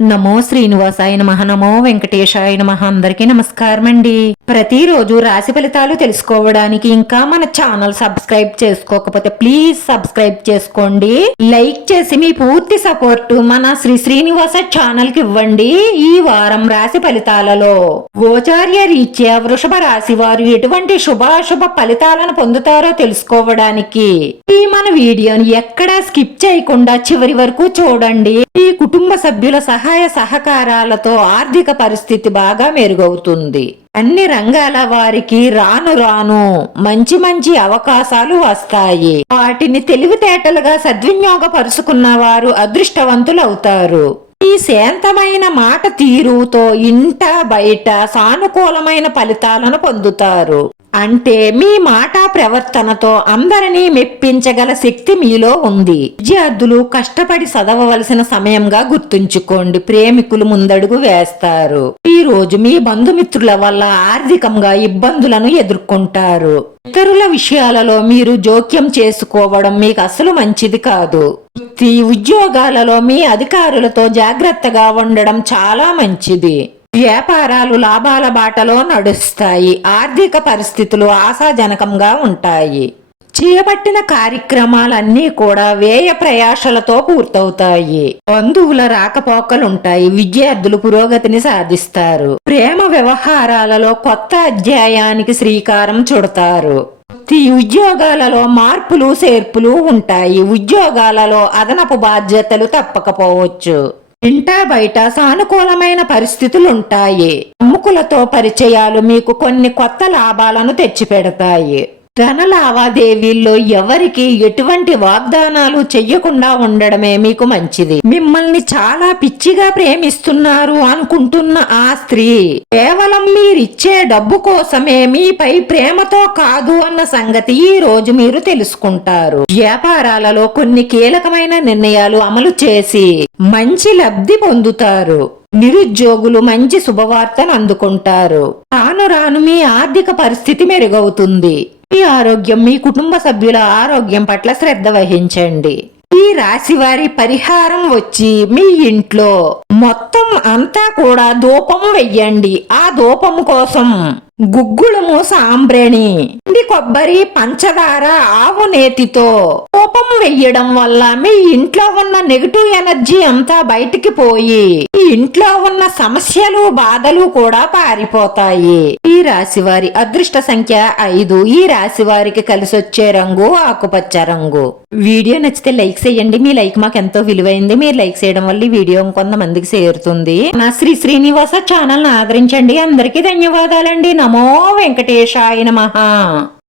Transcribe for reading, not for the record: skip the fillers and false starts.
నమో శ్రీనివాసాయ నమః. నమో వెంకటేశాయ నమః. అందరికీ నమస్కారం అండి. ప్రతిరోజు రాశి ఫలితాలు తెలుసుకోవడానికి ఇంకా మన ఛానల్ సబ్స్క్రైబ్ చేసుకోకపోతే ప్లీజ్ సబ్స్క్రైబ్ చేసుకోండి. లైక్ చేసి మీ పూర్తి సపోర్ట్ మన శ్రీనివాస ఛానల్ కి ఇవ్వండి. ఈ వారం రాశి ఫలితాలలో గోచార్య రీత్యా వృషభ రాశి వారు ఎటువంటి శుభాశుభ ఫలితాలను పొందుతారో తెలుసుకోవడానికి ఈ మన వీడియోని ఎక్కడా స్కిప్ చేయకుండా చివరి వరకు చూడండి. ఈ కుటుంబ సభ్యుల సహాయ సహకారాలతో ఆర్థిక పరిస్థితి బాగా మెరుగవుతుంది. అన్ని రంగాల వారికి రాను రాను మంచి మంచి అవకాశాలు వస్తాయి. వాటిని తెలివితేటలుగా సద్వినియోగపరుచుకున్న వారు అదృష్టవంతులవుతారు. ఈ శాంతమైన మాట తీరుతో ఇంట బయట సానుకూలమైన ఫలితాలను పొందుతారు. అంటే మీ మాట ప్రవర్తనతో అందరినీ మెప్పించగల శక్తి మీలో ఉంది. విద్యార్థులు కష్టపడి చదవవలసిన సమయంగా గుర్తుంచుకోండి. ప్రేమికులు ముందడుగు వేస్తారు. ఈ రోజు మీ బంధుమిత్రుల వల్ల ఆర్థికంగా ఇబ్బందులను ఎదుర్కొంటారు. ఇతరుల విషయాలలో మీరు జోక్యం చేసుకోవడం మీకు అసలు మంచిది కాదు. ఉద్యోగాలలో మీ అధికారులతో జాగ్రత్తగా ఉండడం చాలా మంచిది. వ్యాపారాలు లాభాల బాటలో నడుస్తాయి. ఆర్థిక పరిస్థితులు ఆశాజనకంగా ఉంటాయి. చేపట్టిన కార్యక్రమాలన్నీ కూడా వ్యయ ప్రయాసలతో పూర్తవుతాయి. బంధువుల రాకపోకలుంటాయి. విద్యార్థులు పురోగతిని సాధిస్తారు. ప్రేమ వ్యవహారాలలో కొత్త అధ్యాయానికి శ్రీకారం చుడతారు. ఉద్యోగాలలో మార్పులు చేర్పులు ఉంటాయి. ఉద్యోగాలలో అదనపు బాధ్యతలు తప్పకపోవచ్చు. ఇంటా బయట సానుకూలమైన పరిస్థితులుంటాయి. ప్రముఖులతో పరిచయాలు మీకు కొన్ని కొత్త లాభాలను తెచ్చిపెడతాయి. ధన లావాదేవీల్లో ఎవరికి ఎటువంటి వాగ్దానాలు చెయ్యకుండా ఉండడమే మీకు మంచిది. మిమ్మల్ని చాలా పిచ్చిగా ప్రేమిస్తున్నారు అనుకుంటున్న ఆ స్త్రీ కేవలం మీరిచ్చే డబ్బు కోసమే మీపై ప్రేమతో కాదు అన్న సంగతి ఈ రోజు మీరు తెలుసుకుంటారు. వ్యాపారాలలో కొన్ని కీలకమైన నిర్ణయాలు అమలు చేసి మంచి లబ్ధి పొందుతారు. నిరుద్యోగులు మంచి శుభవార్తను అందుకుంటారు. రాను రాను మీ ఆర్థిక పరిస్థితి మెరుగవుతుంది. మీ ఆరోగ్యం, మీ కుటుంబ సభ్యుల ఆరోగ్యం పట్ల శ్రద్ధ వహించండి. ఈ రాశి వారి పరిహారం వచ్చి మీ ఇంట్లో మొత్తం అంతా కూడా ధూపం వెయ్యండి. ఆ ధూపం కోసం గుగ్గుళము, సాంబ్రేణి, కొబ్బరి, పంచదార, ఆవు నేతితో ధూపం వెయ్యడం వల్ల మీ ఇంట్లో ఉన్న నెగటివ్ ఎనర్జీ అంతా బయటికి పోయి ఈ ఇంట్లో ఉన్న సమస్యలు, బాధలు కూడా పారిపోతాయి. ఈ రాశి వారి అదృష్ట సంఖ్య 5. ఈ రాశి వారికి కలిసొచ్చే రంగు ఆకుపచ్చ రంగు. వీడియో నచ్చితే లైక్ చేయండి. మీ లైక్ మాకు ఎంతో విలువైంది. మీరు లైక్ చేయడం వల్ల ఈ వీడియో కొంతమందికి చేరుతుంది. నా శ్రీనివాస ఛానల్ ను ఆదరించండి. అందరికీ ధన్యవాదాలండి. నమో వెంకటేశాయ నమః.